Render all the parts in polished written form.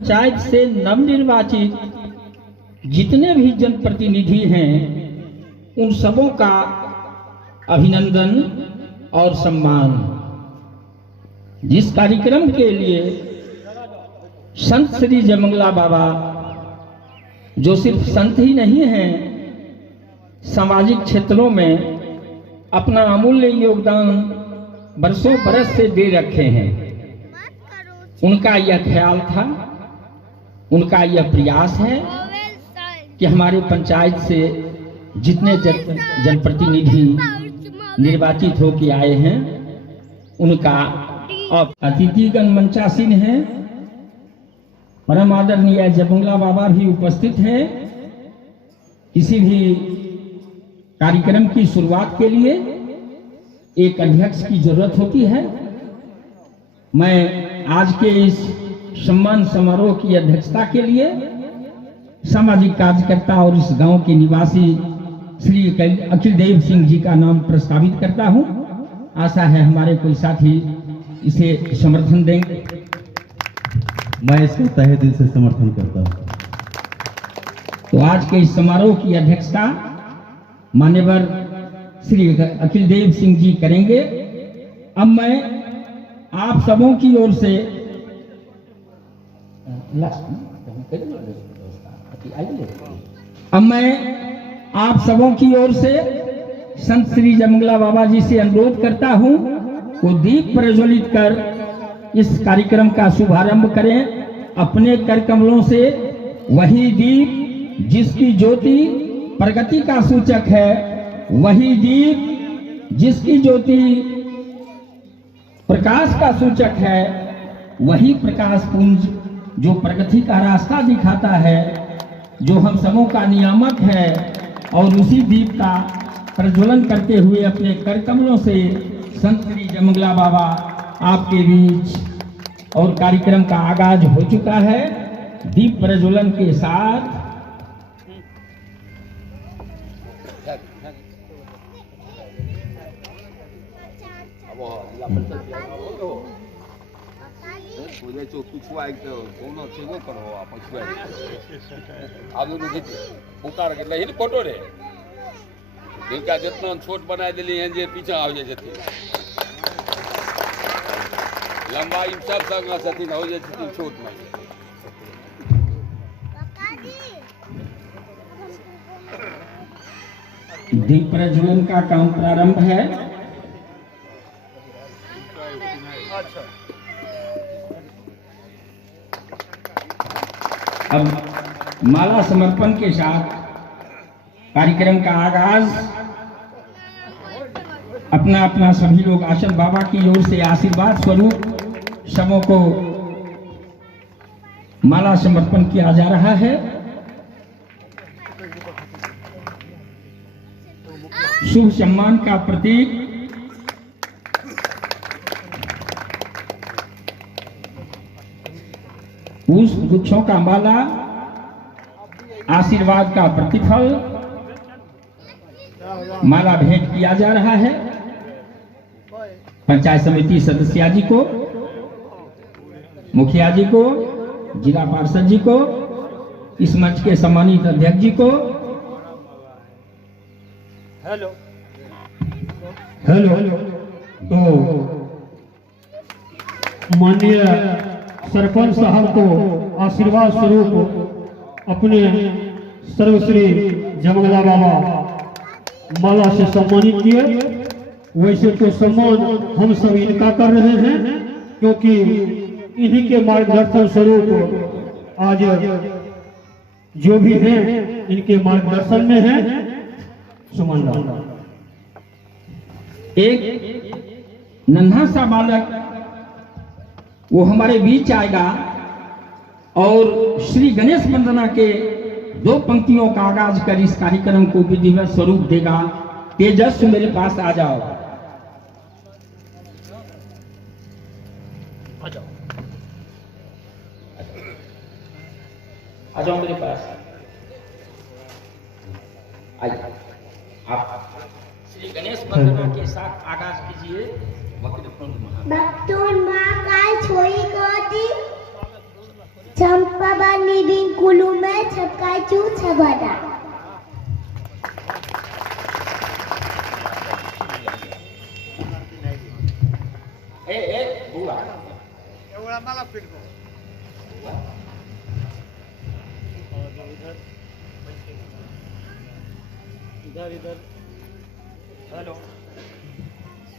पंचायत से नवनिर्वाचित जितने भी जनप्रतिनिधि हैं उन सबों का अभिनंदन और सम्मान। जिस कार्यक्रम के लिए संत श्री जयमंगला बाबा जो सिर्फ संत ही नहीं हैं, सामाजिक क्षेत्रों में अपना अमूल्य योगदान बरसों बरस से दे रखे हैं, उनका यह ख्याल था, उनका यह प्रयास है कि हमारे पंचायत से जितने जनप्रतिनिधि निर्वाचित होकर आए हैं उनका और अतिथिगण मंचासीन हैं। परम आदरणीय जयमंगला बाबा भी उपस्थित हैं। किसी भी कार्यक्रम की शुरुआत के लिए एक अध्यक्ष की जरूरत होती है। मैं आज के इस सम्मान समारोह की अध्यक्षता के लिए सामाजिक कार्यकर्ता और इस गांव के निवासी श्री अखिल देव सिंह जी का नाम प्रस्तावित करता हूं। आशा है हमारे कोई साथी इसे समर्थन देंगे। मैं इसको तहे दिल से समर्थन करता हूं। तो आज के इस समारोह की अध्यक्षता मान्यवर श्री अखिल देव सिंह जी करेंगे। अब मैं आप सबों की ओर से संत श्री जयमंगला बाबा जी से अनुरोध करता हूं वो दीप प्रज्वलित कर इस कार्यक्रम का शुभारंभ करें अपने कर कमलों से। वही दीप जिसकी ज्योति प्रगति का सूचक है, वही दीप जिसकी ज्योति प्रकाश का सूचक है, वही प्रकाश पुंज जो प्रगति का रास्ता दिखाता है, जो हम सबों का नियामक है। और उसी दीप का प्रज्वलन करते हुए अपने कर कमलों से संत श्री जयमंगला बाबा आपके बीच और कार्यक्रम का आगाज हो चुका है। दीप प्रज्वलन के साथ जितना छोट बना दिली हैं जे पीछा आ जाए लंबाई सब संग छथिन हो जाए छोट में। दीप प्रज्वलन का काम प्रारंभ है। अब माला समर्पण के साथ कार्यक्रम का आगाज। अपना अपना सभी लोग आसन बाबा की ओर से आशीर्वाद स्वरूप सबों को माला समर्पण किया जा रहा है। शुभ सम्मान का प्रतीक पुष्प गुच्छों का माला, आशीर्वाद का प्रतिफल माला भेंट किया जा रहा है। पंचायत समिति सदस्य जी को, मुखिया जी को, जिला पार्षद जी को, इस मंच के सम्मानित अध्यक्ष जी को। Hello hello. तो माननीय सरपंच साहब को आशीर्वाद स्वरूप अपने सर्वश्री जयमंगला बाबा माला से सम्मानित किए। वैसे तो सम्मान हम सब इनका कर रहे हैं क्योंकि इन्हीं के मार्गदर्शन स्वरूप आज जो भी हैं इनके मार्गदर्शन में है। सुमन एक नन्हा सा बालक वो हमारे बीच आएगा और श्री गणेश वंदना के 2 पंक्तियों का आगाज कर इस कार्यक्रम को विधिवत स्वरूप देगा। तेजस मेरे पास आ जाओ। आ जाओ मेरे पास। आइए आप श्री गणेश वंदना के साथ आगाज कीजिए। Baktul makai choi koti Champabani bin kulume chapkaju chabada.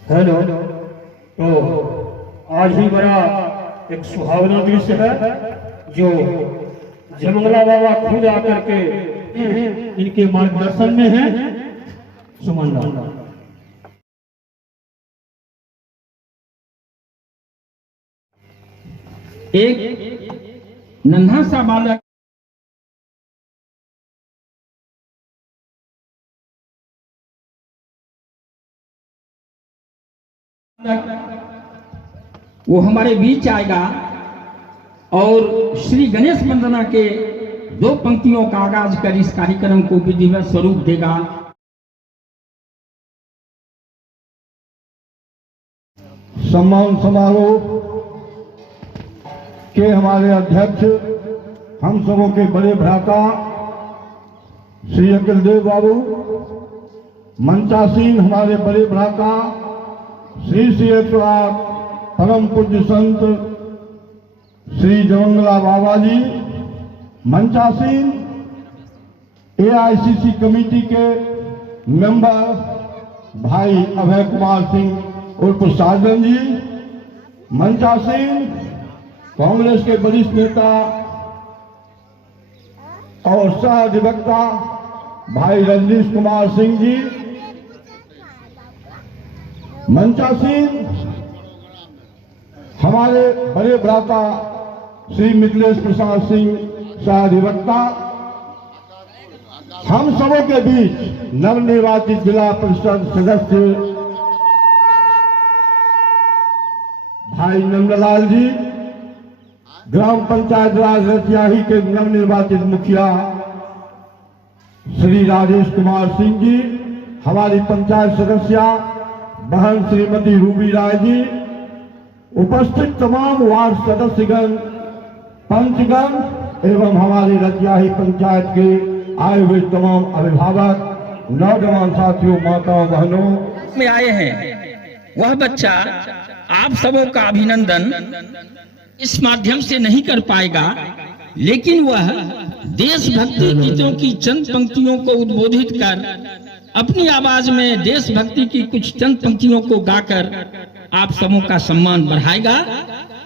Hello. तो आज ही बड़ा एक सुहावना दृश्य है जो जमंगला बाबा खुद आकर के इनके मार्गदर्शन में है। सुमन लाल एक नन्हा सा बालक वो हमारे बीच आएगा और श्री गणेश वंदना के 2 पंक्तियों का आगाज कर इस कार्यक्रम को विधिवत स्वरूप देगा। सम्मान समारोह के हमारे अध्यक्ष, हम सबों के बड़े भ्राता श्री अखिल देव बाबू, मंचासीन हमारे बड़े भ्राता श्री परम पूज्य संत श्री जमंगला बाबा जी, मंचासीन AICC कमेटी के मेंबर भाई अभय कुमार सिंह उर्फ साजन जी, मंचासीन कांग्रेस के वरिष्ठ नेता और सह अधिवक्ता भाई रजनीश कुमार सिंह जी, मंचासीन हमारे बड़े भ्राता श्री मिथिलेश प्रसाद सिंह सह अधिवक्ता, हम सबों के बीच नवनिर्वाचित जिला परिषद सदस्य भाई नंदलाल जी, ग्राम पंचायत राज रसियाही के नवनिर्वाचित मुखिया श्री राजेश कुमार सिंह जी, हमारी पंचायत सदस्या बहन श्रीमती रूबी राय जी, उपस्थित तमाम वार्ड सदस्यगण, पंचगण एवं हमारी रसियाही पंचायत के आए हुए तमाम अभिभावक, नौजवान साथियों, माताओं, बहनों में आए हैं। वह बच्चा आप सबों का अभिनंदन इस माध्यम से नहीं कर पाएगा, लेकिन वह देशभक्ति गीतों की चंद पंक्तियों को उद्बोधित कर अपनी आवाज में देशभक्ति की कुछ चंद पंक्तियों को गाकर आप सबों का सम्मान बढ़ाएगा।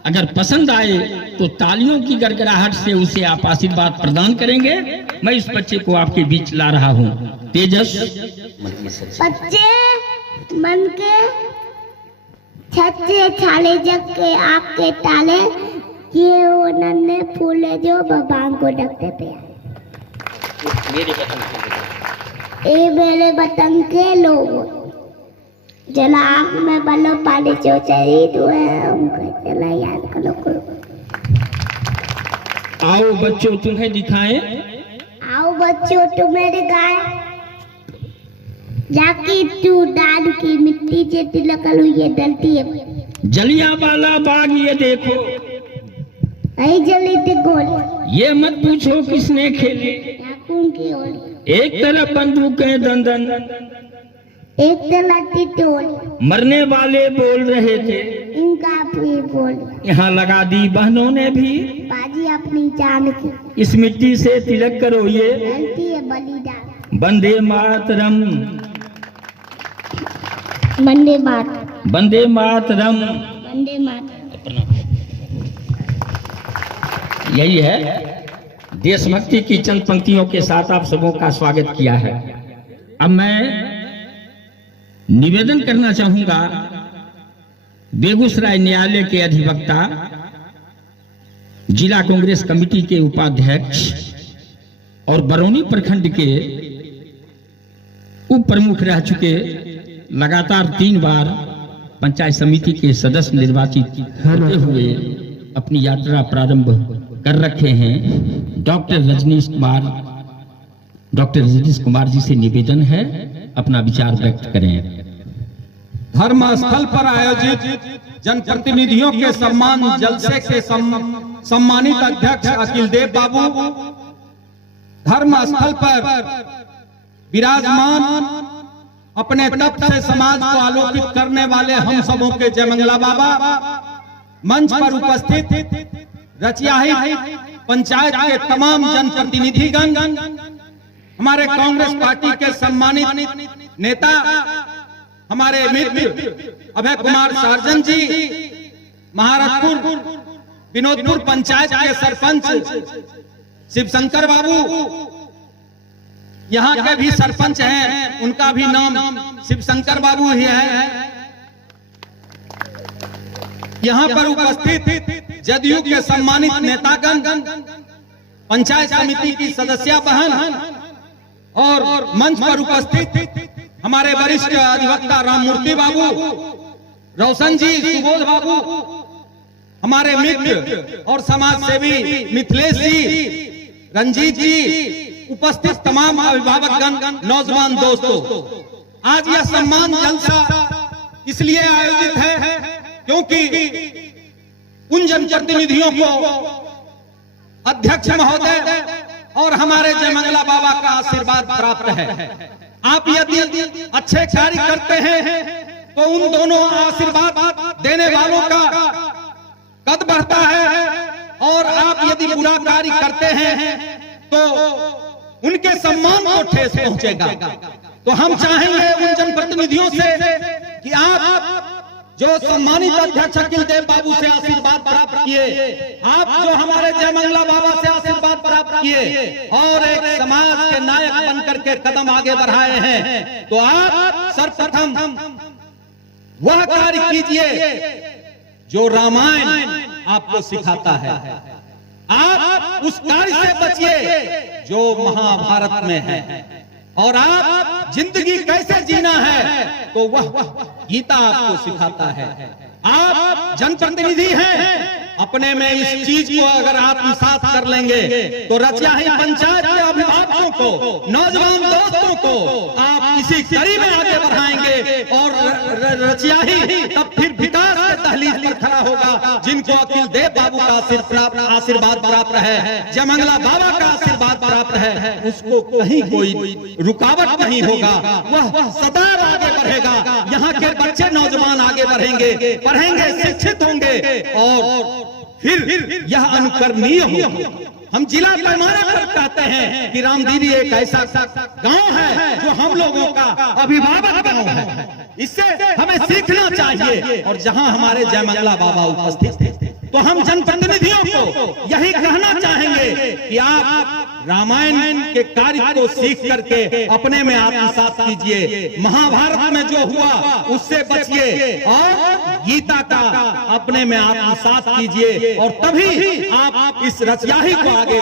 अगर पसंद आए तो तालियों की गड़गड़ाहट से उसे आप आशीर्वाद प्रदान करेंगे। मैं इस बच्चे को आपके बीच ला रहा हूँ। तेजस बच्चे मन के छच्चे छाले जग के आपके ताले, ये वो नन्हे फूले जो भगवान को ढकते पे ए मेरे वतन के लोगों, जला आँख में बलो पानी जो शहीद हुए हैं उनको चला याद करो। आओ बच्चों तुम्हें दिखाएं, आओ बच्चों तुम्हें दिखाएं, जाकी तू डाल की मिट्टी से तिलक हुई ये डलती है। जलियांवाला बाग ये देखो, आई जली थी गोली, ये मत पूछो किसने खेली। नाखून की होली, एक तरफ बंदूकें दंदन, एक तलाती टोली, मरने वाले बोल रहे थे इनका भी बोली। यहाँ लगा दी बहनों ने भी बाजी अपनी जान की, इस मिट्टी से तिलक करो ये डलती है बलिदान। वंदे मातरम, वंदे मातरम, वंदे मातरम। वंदे मातरम। यही है, देशभक्ति की चंद पंक्तियों के साथ आप सबों का स्वागत किया है। अब मैं निवेदन करना चाहूंगा बेगूसराय न्यायालय के अधिवक्ता, जिला कांग्रेस कमेटी के उपाध्यक्ष और बरौनी प्रखंड के उप प्रमुख रह चुके, लगातार 3 बार पंचायत समिति के सदस्य निर्वाचित होते हुए अपनी यात्रा प्रारंभ कर रखे हैं, डॉक्टर रजनीश कुमार जी से निवेदन है अपना विचार व्यक्त करें। धर्म स्थल पर आयोजित जनप्रतिनिधियों के सम्मान जलसे के सम्मानित अध्यक्ष अखिल देव बाबू, धर्म स्थल पर विराजमान अपने तप से समाज को आलोकित करने वाले हम सबों के जयमंगला बाबा, मंच पर उपस्थित रचियाही पंचायत के तमाम जनप्रतिनिधिगण, हमारे कांग्रेस पार्टी के सम्मानित नेता, हमारे मित्र अभय कुमार सार्जन जी, महाराजपुर विनोदपुर पंचायत के सरपंच शिवशंकर बाबू, यहाँ के भी सरपंच हैं, उनका भी नाम शिवशंकर बाबू ही है। यहाँ पर उपस्थित जदयू के सम्मानित नेतागण, पंचायत समिति की सदस्या बहन और मंच पर उपस्थित हमारे वरिष्ठ अधिवक्ता राममूर्ति बाबू, रोशन जी, सुबोध बाबू, हमारे मित्र और समाज सेवी मिथिलेश जी, रंजीत जी, उपस्थित तमाम अभिभावकगण, नौजवान दोस्तों, आज यह सम्मान जलसा इसलिए आयोजित है क्योंकि उन जनप्रतिनिधियों को अध्यक्ष महोदय और हमारे जयमंगला बाबा का आशीर्वाद प्राप्त है। आप यदि अच्छे कार्य करते हैं तो उन दोनों आशीर्वाद देने वालों का कद बढ़ता है, और आप यदि बुरा कार्य करते हैं तो उनके सम्मान को ठेस पहुंचेगा। तो हम चाहेंगे उन जनप्रतिनिधियों से कि आप जो सम्मानित अध्यक्ष अखिल देव बाबू से आशीर्वाद प्राप्त किए, आप जो हमारे जयमंगला बाबा से आशीर्वाद प्राप्त किए और एक समाज के नायक बनकर के कदम आगे बढ़ाए हैं, तो आप सर्वप्रथम वह कार्य कीजिए जो रामायण आपको सिखाता है। आप उस कार्य से बचिए जो महाभारत में है, और आप जिंदगी कैसे जीना है तो वह गीता आपको सिखाता है। आप जनप्रतिनिधि हैं, अपने में इस चीज को अगर आत्मसात कर लेंगे तो रचियाही पंचायत के अभिभावकों को, नौजवान दोस्तों को आप इसी कड़ी में आगे बढ़ाएंगे, और रचियाही तब फिर विकास के दहलीज पर खड़ा होगा। जिनको अखिल देव बाबू का आशीर्वाद प्राप्त है, जयमंगला बाबा का आशीर्वाद प्राप्त है, उसको कहीं कोई रुकावट नहीं होगा, वह सदैव आगे बढ़ेगा। यहाँ के बच्चे नौजवान आगे बढ़ेंगे, पढ़ेंगे, शिक्षित होंगे, और फिर यह अनुकरणीय होगा। हम जिला पैमाने पर कहते हैं कि रामदीरी एक ऐसा गांव है जो हम लोगों का अभिभावक गांव है, इससे हमें सीखना चाहिए। और जहां हमारे जयमंगला बाबा उपस्थित थे, तो हम जनप्रतिनिधियों को यही कहना चाहेंगे कि आप रामायण के कार्य को सीख करके अपने में आत्मसात कीजिए, महाभारत में जो हुआ उससे बचिए, और गीता का अपने में आत्मसात कीजिए, और तभी आप इस रचियाही को आगे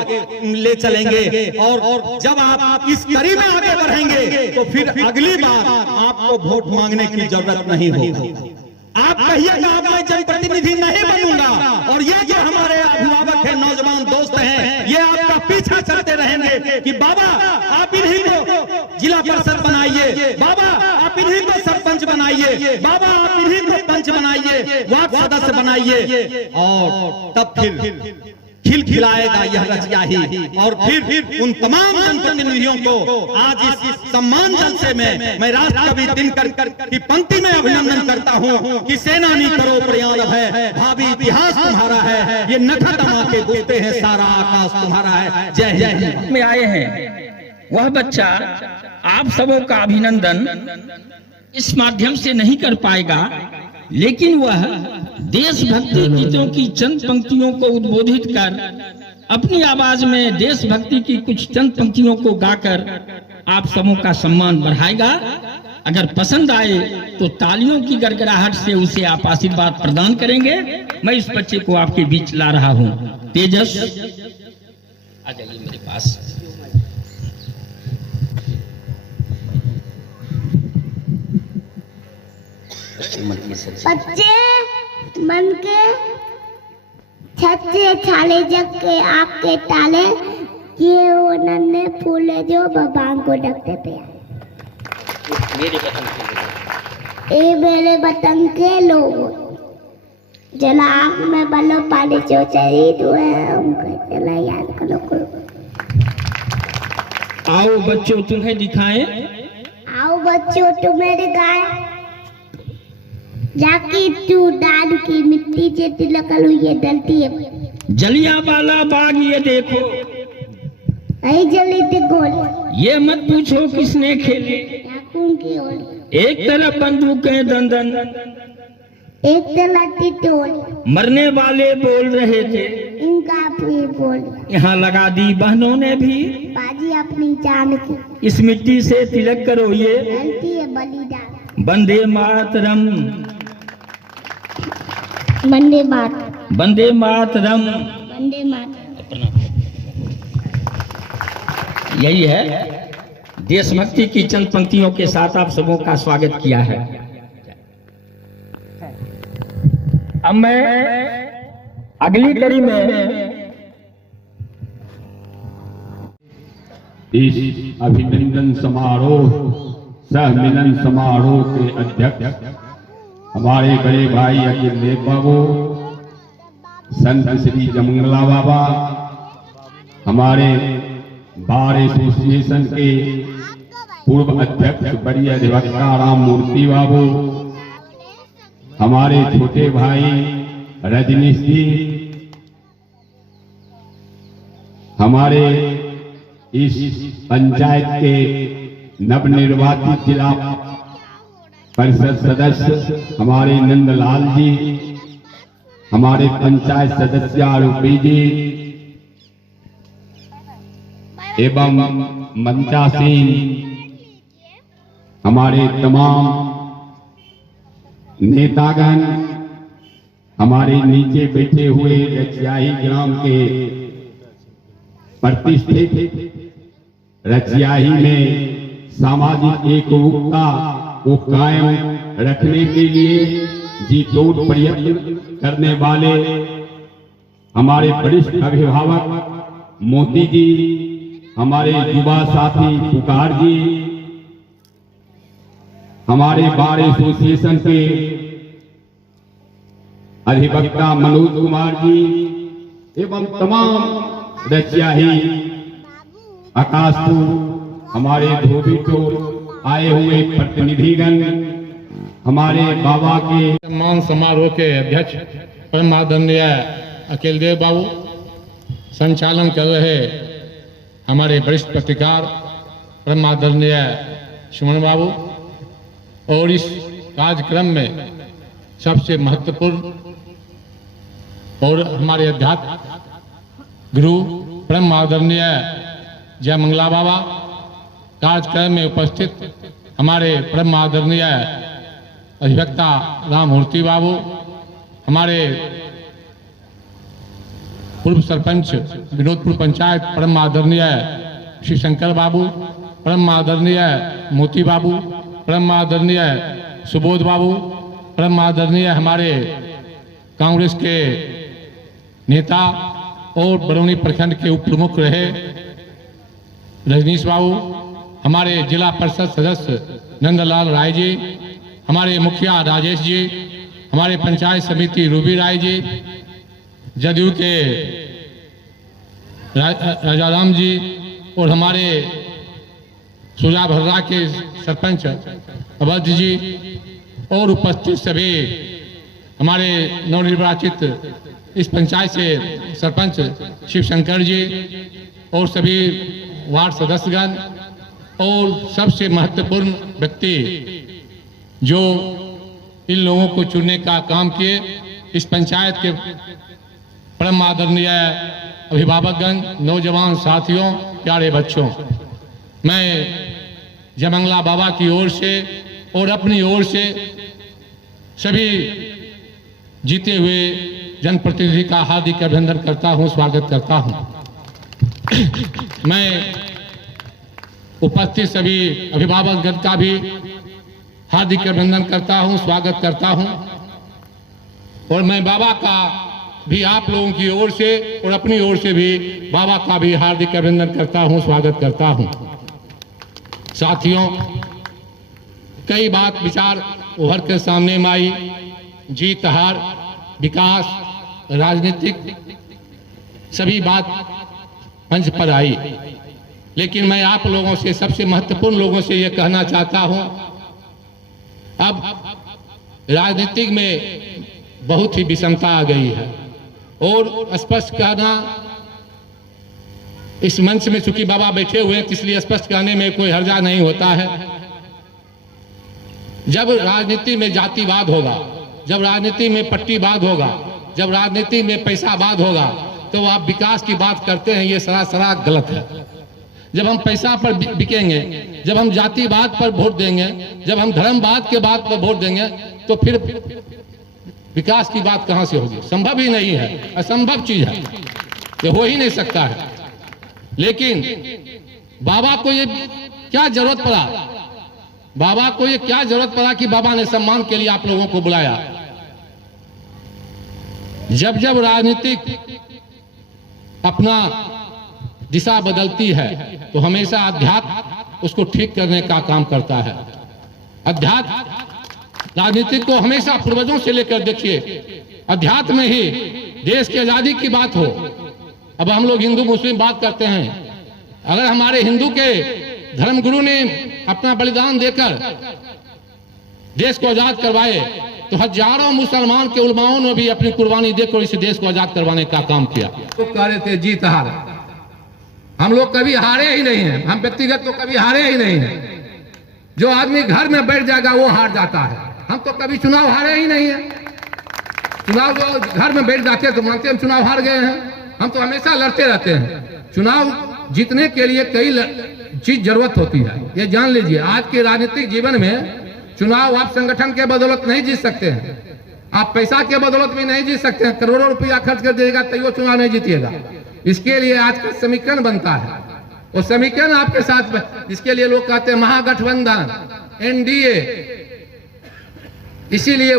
ले चलेंगे। और जब आप इस कड़ी में आगे बढ़ेंगे तो फिर अगली बार आपको वोट मांगने की जरूरत नहीं होगी। आप कहिएगा मैं जनप्रतिनिधि नहीं बनूंगा, और ये जो हमारे अभिभावक हैं, नौजवान दोस्त हैं, ये आपका पीछा करते रहेंगे कि बाबा आप इन्हीं को जिला परिषद बनाइए, बाबा आप इन्हीं को सरपंच बनाइए, बाबा आप इन्हीं को पंच बनाइए, वार्ड सदस्य बनाइए, और तब फिर खिलखिलाएगा यह रचियाही। और फिर उन तमाम जनप्रतिनिधियों को आज इस सम्मान जलसे में मैं राष्ट्र कवि दिनकर की पंक्ति में अभिनंदन करता हूँ कि सेनानी करो प्रयाण है, भावी इतिहास तुम्हारा है, ये नखत के बोलते हैं सारा आकाश तुम्हारा है। जय जय में आए हैं वह बच्चा आप सबों का अभिनंदन इस माध्यम से नहीं कर पाएगा, लेकिन वह देशभक्ति गीतों की चंद पंक्तियों को उद्बोधित कर अपनी आवाज में देशभक्ति की कुछ चंद पंक्तियों को गाकर आप सबों का सम्मान बढ़ाएगा। अगर पसंद आए तो तालियों की गड़गड़ाहट से उसे आप आशीर्वाद प्रदान करेंगे। मैं इस बच्चे को आपके बीच ला रहा हूं। तेजस आ जाइए मेरे पास। बच्चे मन के छत से छाले जग के आपके ताले, ये वो नन्हे फूल जो भगवान को ढकते पे। मेरे बचन ए मेरे वतन के लोगों, जला आग में बलो पानी जो शहीद हुए हैं उनको चला याद करो। आओ बच्चों तुम्हें दिखाएं, आओ बच्चों तुम्हें दिखाएं, जाके तू डाल की मिट्टी से तिलक ये डलती है। जलियांवाला बाग ये देखो, नहीं जली थी गोली, ये मत पूछो किसने खेली। याकून की गोली, एक तरफ बंदूकें दंदन, एक तलाती टोली, मरने वाले बोल रहे थे, इनका अपनी बोली, यहाँ लगा दी बहनों ने भी, बाजी अपनी जान की, इस मिट्टी से तिलक करो ये, डलती है बलिदान। वंदे मातरम, वंदे मातरम, वंदे मातरम। वंदे मातरम। यही है देशभक्ति की चंद पंक्तियों के साथ आप सबों का स्वागत किया है। अब मैं अगली कड़ी में इस अभिनंदन समारोह सह मिलन समारोह के अध्यक्ष हमारे बड़े भाई अखिल देव बाबू, संत श्री जमंगला बाबा, हमारे बार एसोसिएशन के पूर्व अध्यक्ष बड़ी अधिवक्ता राम मूर्ति बाबू, हमारे छोटे भाई रजनीश जी, हमारे इस पंचायत के नवनिर्वाचित जिला परिषद सदस्य हमारे नंदलाल जी, हमारे पंचायत सदस्य आरोपी जी एवं मंचासीन हमारे तमाम नेतागण, हमारे नीचे बैठे हुए रचियाही ग्राम के प्रतिष्ठित, रचियाही में सामाजिक एकरूपता को कायम रखने के लिए जी तोड़ प्रयत्न करने वाले हमारे वरिष्ठ अभिभावक मोदी जी, हमारे युवा साथी पुकार जी, हमारे बार एसोसिएशन के अधिवक्ता मनोज कुमार जी एवं तमाम रचियाही आकाशपुर हमारे धोबी टोल आए हुए प्रतिनिधिगण, हमारे बाबा के सम्मान समारोह के अध्यक्ष परम आदरणीय अखिल देव बाबू, संचालन कर रहे हमारे वरिष्ठ पत्रकार परम आदरणीय सुमन बाबू, और इस कार्यक्रम में सबसे महत्वपूर्ण और हमारे अध्यात्म गुरु परम आदरणीय जय मंगला बाबा, कार्यक्रम में उपस्थित हमारे परम आदरणीय अधिवक्ता राम मूर्ति बाबू, हमारे पूर्व सरपंच विनोदपुर पंचायत परम आदरणीय श्री शंकर बाबू, परम आदरणीय मोती बाबू, परम आदरणीय सुबोध बाबू, परम आदरणीय हमारे कांग्रेस के नेता और बरौनी प्रखंड के उप प्रमुख रहे रजनीश बाबू, हमारे जिला परिषद सदस्य नंदलाल राय जी, हमारे मुखिया राजेश जी, हमारे पंचायत समिति रूबी राय जी, जदयू के राजाराम जी, और हमारे सुजा भर्रा के सरपंच अवध जी, और उपस्थित सभी हमारे नवनिर्वाचित इस पंचायत से सरपंच शिवशंकर जी और सभी वार्ड सदस्यगण, और सबसे महत्वपूर्ण व्यक्ति जो इन लोगों को चुनने का काम किए, इस पंचायत के परम आदरणीय अभिभावकगण, नौजवान साथियों, प्यारे बच्चों, मैं जयमंगला बाबा की ओर से और अपनी ओर से सभी जीते हुए जनप्रतिनिधि का हार्दिक अभिनंदन करता हूं, स्वागत करता हूं। मैं उपस्थित सभी अभिभावकगण का भी हार्दिक अभिनंदन करता हूं, स्वागत करता हूं, और मैं बाबा का भी आप लोगों की ओर से और अपनी ओर से भी बाबा का भी हार्दिक अभिनंदन करता हूं, स्वागत करता हूं। साथियों, कई बात विचार उभर कर सामने में आई। जीत हार, विकास, राजनीतिक सभी बात मंच पर आई। लेकिन मैं आप लोगों से, सबसे महत्वपूर्ण लोगों से ये कहना चाहता हूं, अब राजनीतिक में बहुत ही विषमता आ गई है और स्पष्ट कहना, इस मंच में चूंकि बाबा बैठे हुए हैं इसलिए स्पष्ट कहने में कोई हर्जा नहीं होता है। जब राजनीति में जातिवाद होगा, जब राजनीति में पट्टीवाद होगा, जब राजनीति में पैसावाद होगा, तो आप विकास की बात करते हैं, ये सरासर गलत है। जब हम पैसा पर बिकेंगे, जब हम जातिवाद पर वोट देंगे, जब हम धर्मवाद के बात पर वोट देंगे, तो फिर विकास की बात कहां से होगी? संभव ही नहीं है, असंभव चीज है, ये हो ही नहीं सकता है। लेकिन बाबा को ये क्या जरूरत पड़ा, बाबा को ये क्या जरूरत पड़ा कि बाबा ने सम्मान के लिए आप लोगों को बुलाया? जब जब राजनीतिक अपना दिशा बदलती है तो हमेशा अध्यात्म उसको ठीक करने का काम करता है। अध्यात्म राजनीतिक को हमेशा पूर्वजों से लेकर देखिए, अध्यात्म में ही देश की आजादी की बात हो। अब हम लोग हिंदू मुस्लिम बात करते हैं, अगर हमारे हिंदू के धर्मगुरु ने अपना बलिदान देकर देश को आजाद करवाए, तो हजारों मुसलमान के उलमाओं ने भी अपनी कुर्बानी देकर इस देश को आजाद करवाने का काम किया। तो कह रहे थे जीत हार, हम लोग कभी हारे ही नहीं हैं, हम व्यक्तिगत तो कभी हारे ही नहीं हैं। जो आदमी घर में बैठ जाएगा वो हार जाता है। हम तो कभी चुनाव हारे ही नहीं है। चुनाव जो घर में बैठ जाते हैं तो मानते हैं हम चुनाव हार गए हैं। हम तो हमेशा लड़ते रहते हैं। चुनाव जीतने के लिए कई चीज जरूरत होती है, ये जान लीजिए। आज के राजनीतिक जीवन में चुनाव आप संगठन के बदौलत नहीं जीत सकते हैं, आप पैसा के बदौलत भी नहीं जीत सकते हैं। करोड़ों रुपया खर्च कर देगा तो वो चुनाव नहीं जीतिएगा। इसके लिए आज का समीकरण बनता है, वो समीकरण आपके साथ, इसके लिए लोग कहते हैं महागठबंधन, एनडीए। इसीलिए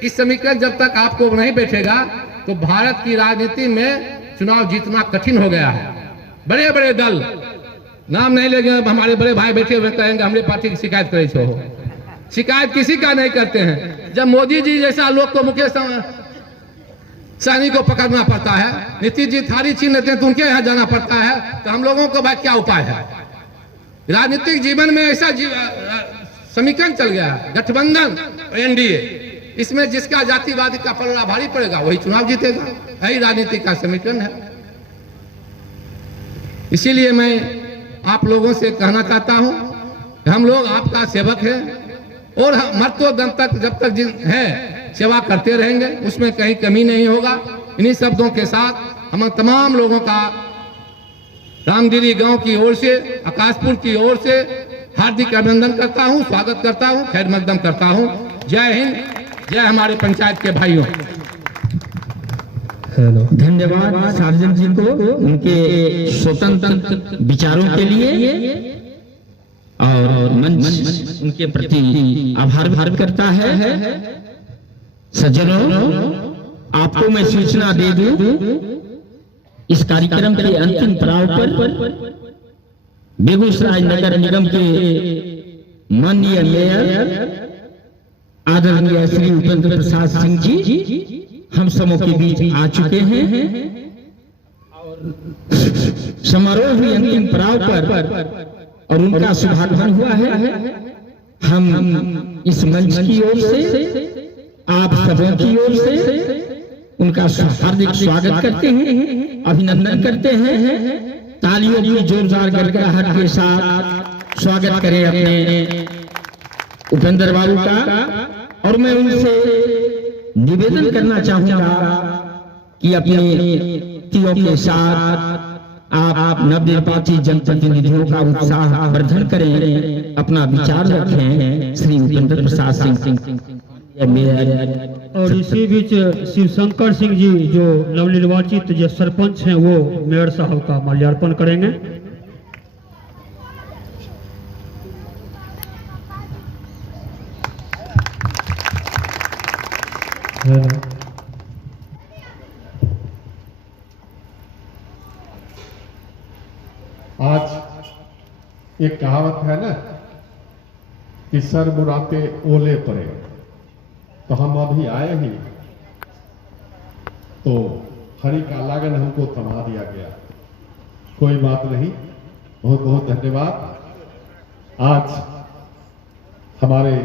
इस समीकरण जब तक आपको नहीं बैठेगा तो भारत की राजनीति में चुनाव जीतना कठिन हो गया है। बड़े बड़े दल, नाम नहीं लेंगे, हमारे बड़े भाई बैठे हुए कहेंगे हमारे पार्टी की शिकायत करे छो। शिकायत किसी का नहीं करते हैं। जब मोदी जी जैसा लोग को, मुकेश सहनी को पकड़ना पड़ता है, नीतीश जी थारी छीन लेते हैं तो उनके यहाँ जाना पड़ता है, तो हम लोगों को भाई क्या उपाय है? राजनीतिक जीवन में ऐसा समीकरण चल गया है, गठबंधन एनडीए। इसमें जिसका जातिवादी का पलड़ा भारी पड़ेगा वही चुनाव जीतेगा। यही राजनीति का समीकरण है। इसीलिए मैं आप लोगों से कहना चाहता हूं कि हम लोग आपका सेवक हैं और मरते दम तक जब तक है सेवा करते रहेंगे, उसमें कहीं कमी नहीं होगा। इन्हीं शब्दों के साथ हम तमाम लोगों का रामगिरी गांव की ओर से, आकाशपुर की ओर से हार्दिक अभिनंदन करता हूं, स्वागत करता हूं, खैर मकदम करता हूं। जय हिंद, जय हमारे पंचायत के भाइयों। धन्यवाद सार्जन जी को उनके स्वतंत्र विचारों के लिए, और मंच उनके प्रति आभार व्यक्त करता है। सज्जनों, आपको मैं सूचना दे दूं, इस कार्यक्रम के अंतिम पड़ाव पर बेगूसराय नगर निगम के माननीय मेयर आदरणीय श्री उपेंद्र प्रसाद सिंह जी हम सबों के बीच आ चुके हैं। समारोह हुई अंतिम पड़ाव पर और उनका शुभागमन हुआ है। हम इस मंच की ओर से, आप सबों की ओर से उनका हार्दिक स्वागत करते हैं, अभिनंदन करते हैं। तालियों की जोरदार गड़गड़ाहट के साथ स्वागत करें अपने उपेंद्र बाबू का। और मैं उनसे निवेदन करना चाहूंगा कि अपने व्यक्तियों के साथ आप नवनिर्वाचित जनप्रतिनिधियों का उत्साह वर्धन करें, अपना विचार रखें। श्री उपेंद्र प्रसाद सिंह और इसी बीच शिवशंकर सिंह जी जो नवनिर्वाचित जो सरपंच हैं वो मेयर साहब का माल्यार्पण करेंगे। आज एक कहावत है ना कि सर मुराते ओले पड़े, तो हम अभी आए ही तो हरि का लागन हमको थमा दिया गया। कोई बात नहीं, बहुत बहुत धन्यवाद। आज हमारे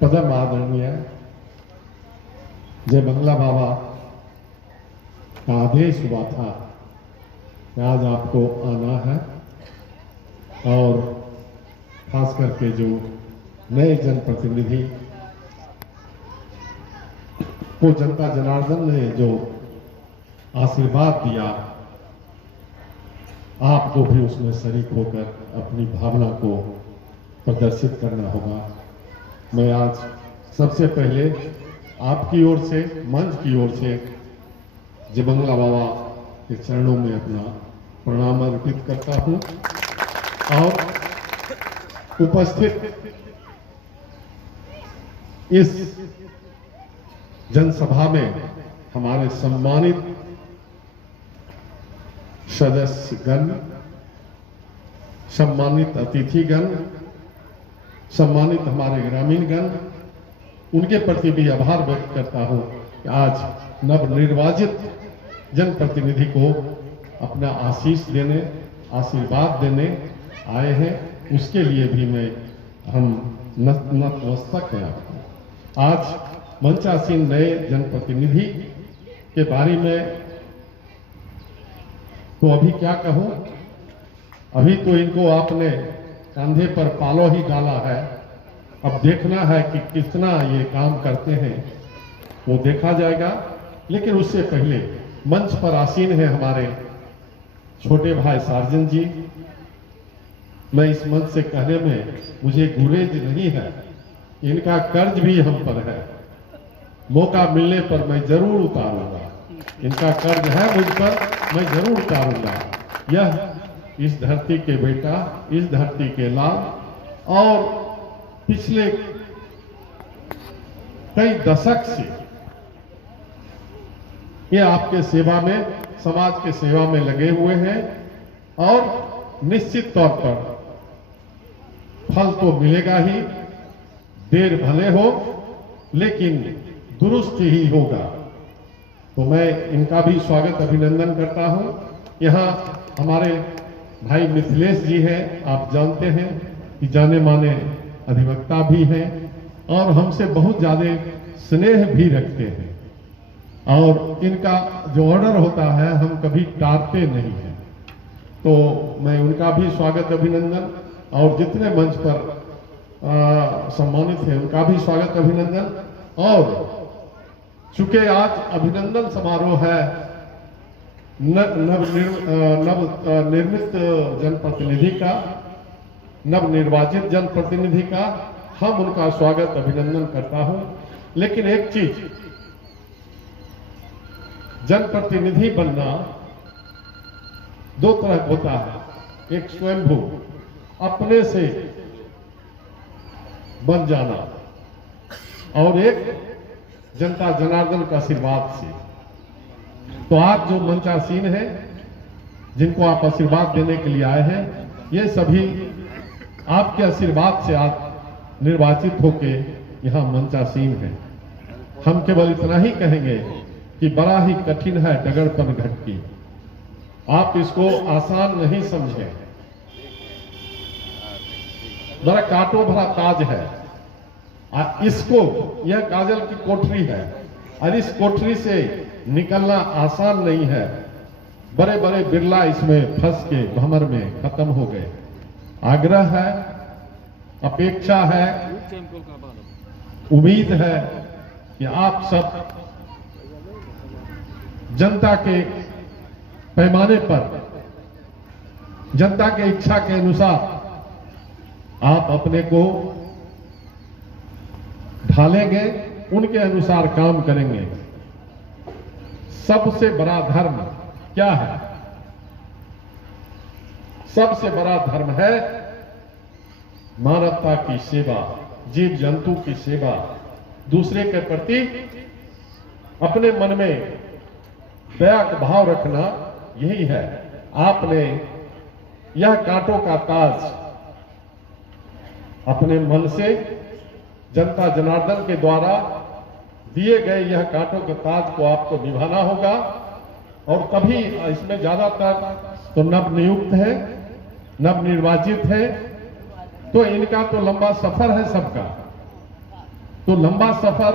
पदम आदरणीय जय मंगला बाबा का आदेश हुआ था कि आज आपको आना है, और खास करके जो नए जनप्रतिनिधि को जनता जनार्दन ने जो आशीर्वाद दिया, आपको भी उसमें शरीक होकर अपनी भावना को प्रदर्शित करना होगा। मैं आज सबसे पहले आपकी ओर से, मंच की ओर से जयमंगला बाबा के चरणों में अपना प्रणाम अर्पित करता हूं, और उपस्थित इस जनसभा में हमारे सम्मानित सदस्यगण, सम्मानित अतिथिगण, सम्मानित हमारे ग्रामीणगण, उनके प्रति भी आभार व्यक्त करता हूं कि आज नवनिर्वाचित जनप्रतिनिधि को अपना आशीष देने, आशीर्वाद देने आए हैं। उसके लिए भी हम नतमस्तक हैं आपको। आज मंचासीन नए जनप्रतिनिधि के बारे में तो अभी क्या कहूं, अभी तो इनको आपने कंधे पर पालो ही डाला है। अब देखना है कि कितना ये काम करते हैं, वो देखा जाएगा। लेकिन उससे पहले मंच पर आसीन है हमारे छोटे भाई सार्जन जी। मैं इस मंच से कहने में मुझे गुरेज नहीं है, इनका कर्ज भी हम पर है, मौका मिलने पर मैं जरूर उतारूंगा। इनका कर्ज है मुझ पर, मैं जरूर उतारूंगा। यह इस धरती के बेटा, इस धरती के लाल, और पिछले कई दशक से ये आपके सेवा में, समाज के सेवा में लगे हुए हैं, और निश्चित तौर पर फल तो मिलेगा ही, देर भले हो लेकिन दुरुस्त ही होगा। तो मैं इनका भी स्वागत अभिनंदन करता हूं। यहाँ हमारे भाई मिथिलेश जी हैं, आप जानते हैं कि जाने माने अधिवक्ता भी हैं, और हमसे बहुत ज्यादा स्नेह भी रखते हैं, और इनका जो ऑर्डर होता है हम कभी टालते नहीं हैं। तो मैं उनका भी स्वागत अभिनंदन, और जितने मंच पर सम्मानित हैं उनका भी स्वागत अभिनंदन। और चूंकि आज अभिनंदन समारोह है निर्मित जनप्रतिनिधि का, नवनिर्वाचित जनप्रतिनिधि का, हम उनका स्वागत अभिनंदन करता हूं। लेकिन एक चीज, जनप्रतिनिधि बनना दो तरह होता है, एक स्वयंभू अपने से बन जाना, और एक जनता जनार्दन का आशीर्वाद से। तो आप जो मंचासीन हैं, जिनको आप आशीर्वाद देने के लिए आए हैं, ये सभी आपके आशीर्वाद से आप निर्वाचित होके यहाँ मंचासीन हैं। हम केवल इतना ही कहेंगे कि बड़ा ही कठिन है डगरपन घटकी, आप इसको आसान नहीं समझें। बड़ा कांटों भरा ताज है, इसको, यह काजल की कोठरी है, और इस कोठरी से निकलना आसान नहीं है। बड़े बड़े बिरला इसमें फंस के भंवर में खत्म हो गए। आग्रह है, अपेक्षा है, उम्मीद है कि आप सब जनता के पैमाने पर, जनता के इच्छा के अनुसार आप अपने को ढालेंगे, उनके अनुसार काम करेंगे। सबसे बड़ा धर्म क्या है? सबसे बड़ा धर्म है मानवता की सेवा, जीव जंतु की सेवा, दूसरे के प्रति अपने मन में दया का भाव रखना, यही है। आपने यह कांटों का ताज अपने मन से जनता जनार्दन के द्वारा दिए गए यह कांटों के ताज को आपको निभाना होगा। और कभी इसमें ज्यादातर तो नवनियुक्त है, नवनिर्वाचित है, तो इनका तो लंबा सफर है सबका। तो लंबा सफर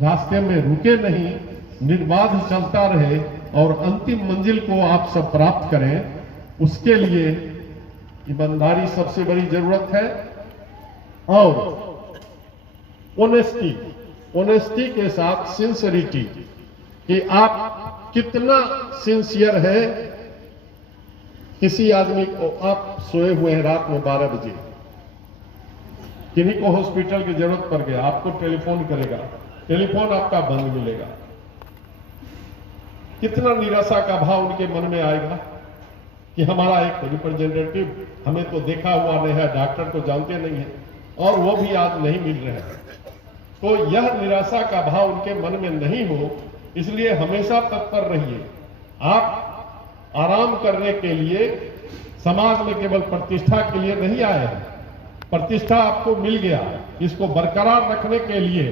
रास्ते में रुके नहीं, निर्बाध चलता रहे और अंतिम मंजिल को आप सब प्राप्त करें, उसके लिए ईमानदारी सबसे बड़ी जरूरत है। और ऑनेस्टी के साथ सिंसियरिटी, कि आप कितना सिंसियर है। किसी आदमी को, आप सोए हुए हैं रात में 12 बजे, किन्हीं को हॉस्पिटल की जरूरत पड़ गया, आपको टेलीफोन करेगा, टेलीफोन आपका बंद मिलेगा, कितना निराशा का भाव उनके मन में आएगा कि हमारा एक रिप्रेजेंटेटिव, हमें तो देखा हुआ नहीं है, डॉक्टर को जानते नहीं है और वो भी आज नहीं मिल रहे हैं। तो यह निराशा का भाव उनके मन में नहीं हो, इसलिए हमेशा तत्पर रहिए। आप आराम करने के लिए समाज में केवल प्रतिष्ठा के लिए नहीं आए हैं, प्रतिष्ठा आपको मिल गया, इसको बरकरार रखने के लिए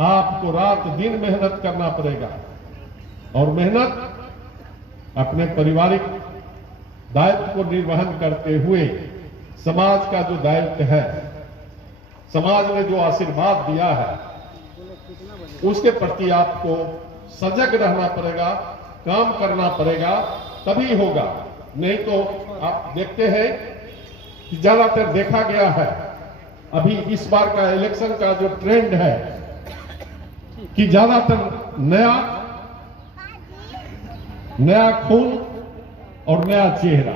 आपको रात दिन मेहनत करना पड़ेगा। और मेहनत अपने पारिवारिक दायित्व को निर्वहन करते हुए समाज का जो दायित्व है, समाज ने जो आशीर्वाद दिया है, उसके प्रति आपको सजग रहना पड़ेगा, काम करना पड़ेगा, तभी होगा। नहीं तो आप देखते हैं कि ज्यादातर देखा गया है, अभी इस बार का इलेक्शन का जो ट्रेंड है कि ज्यादातर नया खून और नया चेहरा,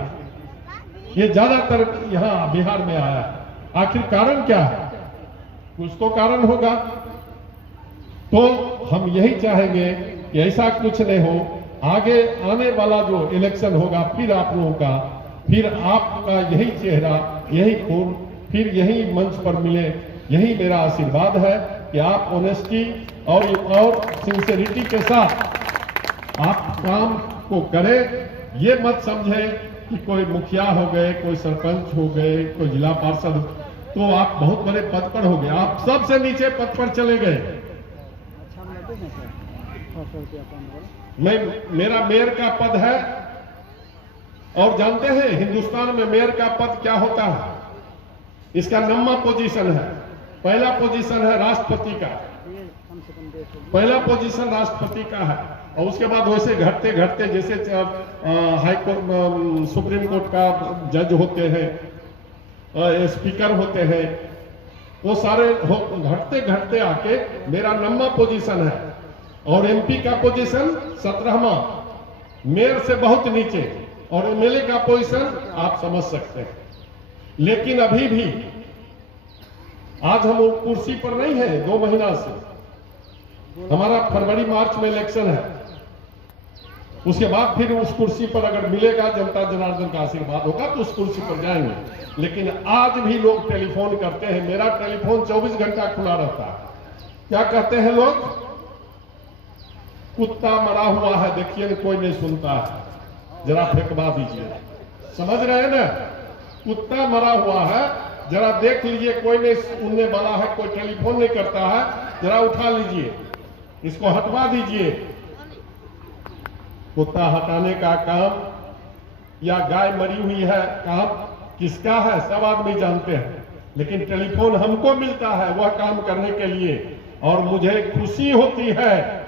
ये ज्यादातर यहां बिहार में आया है। आखिर कारण क्या है? कुछ तो कारण होगा। तो हम यही चाहेंगे कि ऐसा कुछ नहीं हो। आगे आने वाला जो इलेक्शन होगा, फिर आप लोगों का, फिर आपका यही चेहरा, यही खून, फिर यही मंच पर मिले। यही मेरा आशीर्वाद है कि आप ऑनेस्टी और सिंसियरिटी के साथ आप काम को करें। ये मत समझे कि कोई मुखिया हो गए, कोई सरपंच हो गए, कोई जिला पार्षद, तो आप बहुत बड़े पद पर हो गए, आप सबसे नीचे पद पर चले गए। मेरा मेयर का पद है, और जानते हैं हिंदुस्तान में मेयर का पद क्या होता है? इसका नम्मा पोजीशन है। पहला पोजीशन है राष्ट्रपति का, पहला पोजीशन राष्ट्रपति का है, और उसके बाद वैसे घटते घटते, जैसे हाई कोर्ट, सुप्रीम कोर्ट का जज होते हैं, स्पीकर होते हैं, वो सारे घटते घटते आके मेरा नम्मा पोजीशन है। और एमपी का पोजीशन 17वां, मेयर से बहुत नीचे, और एमएलए का पोजीशन आप समझ सकते हैं। लेकिन अभी भी आज हम कुर्सी पर नहीं है। 2 महीना से हमारा फरवरी मार्च में इलेक्शन है, उसके बाद फिर उस कुर्सी पर अगर मिलेगा, जनता जनार्दन का आशीर्वाद होगा, तो उस कुर्सी पर जाएंगे। लेकिन आज भी लोग टेलीफोन करते हैं, मेरा टेलीफोन 24 घंटा खुला रहता है। क्या कहते हैं लोग? कुत्ता मरा हुआ है, देखिए ना, कोई नहीं सुनता है, जरा फेंकवा दीजिए। समझ रहे हैं ना? कुत्ता मरा हुआ है, जरा देख लीजिए, कोई नहीं सुनने वाला है, कोई टेलीफोन नहीं करता है, जरा उठा लीजिए, इसको हटवा दीजिए। कुत्ता हटाने का काम या गाय मरी हुई है काम किसका है? सब आदमी जानते हैं। लेकिन टेलीफोन हमको मिलता है वह काम करने के लिए, और मुझे खुशी होती है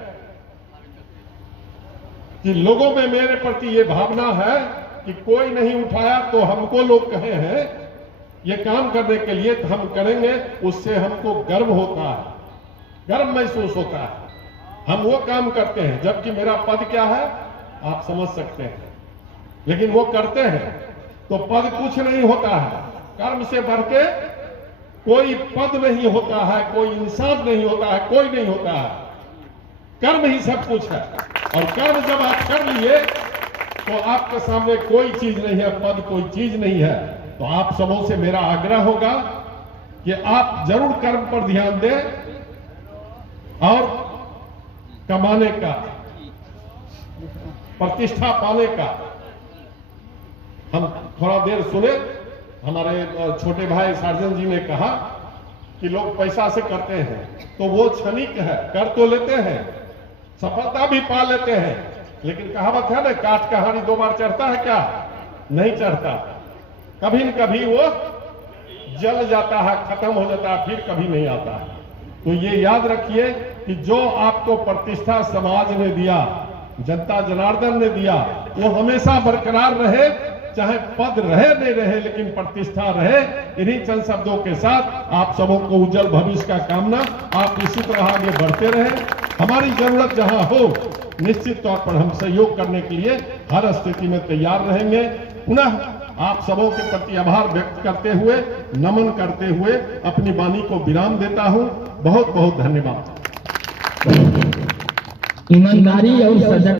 कि लोगों में मेरे प्रति ये भावना है कि कोई नहीं उठाया तो हमको लोग कहे हैं ये काम करने के लिए, तो हम करेंगे। उससे हमको गर्व होता है, गर्व महसूस होता है, हम वो काम करते हैं। जबकि मेरा पद क्या है आप समझ सकते हैं, लेकिन वो करते हैं तो पद कुछ नहीं होता है। कर्म से बढ़ के कोई पद नहीं होता है, कोई इंसान नहीं होता है, कोई नहीं होता है। कर्म ही सब कुछ है, और कर्म जब आप कर लिए तो आपके सामने कोई चीज नहीं है, पद कोई चीज नहीं है। तो आप सबों से मेरा आग्रह होगा कि आप जरूर कर्म पर ध्यान दें, और कमाने का, प्रतिष्ठा पाने का। हम थोड़ा देर सुने हमारे छोटे भाई सार्जन जी ने कहा कि लोग पैसा से करते हैं, तो वो क्षणिक है, कर तो लेते हैं, सफलता भी पा लेते हैं, लेकिन कहावत है ना, काठ कहानी 2 बार चढ़ता है क्या? नहीं चढ़ता। कभी न कभी वो जल जाता है, खत्म हो जाता है, फिर कभी नहीं आता है। तो ये याद रखिए कि जो आपको प्रतिष्ठा समाज ने दिया, जनता जनार्दन ने दिया, वो हमेशा बरकरार रहे, चाहे पद रहे नहीं रहे, लेकिन प्रतिष्ठा रहे। इन्हीं चंद शब्दों के साथ आप सबों को उज्जवल भविष्य का कामना। आप इसी तरह आगे बढ़ते रहे। हमारी जरूरत जहां हो, निश्चित तौर पर हम सहयोग करने के लिए हर स्थिति में तैयार रहेंगे। पुनः आप सबों के प्रति आभार व्यक्त करते हुए, नमन करते हुए अपनी वाणी को विराम देता हूं। बहुत बहुत धन्यवाद। ईमानदारी और सजग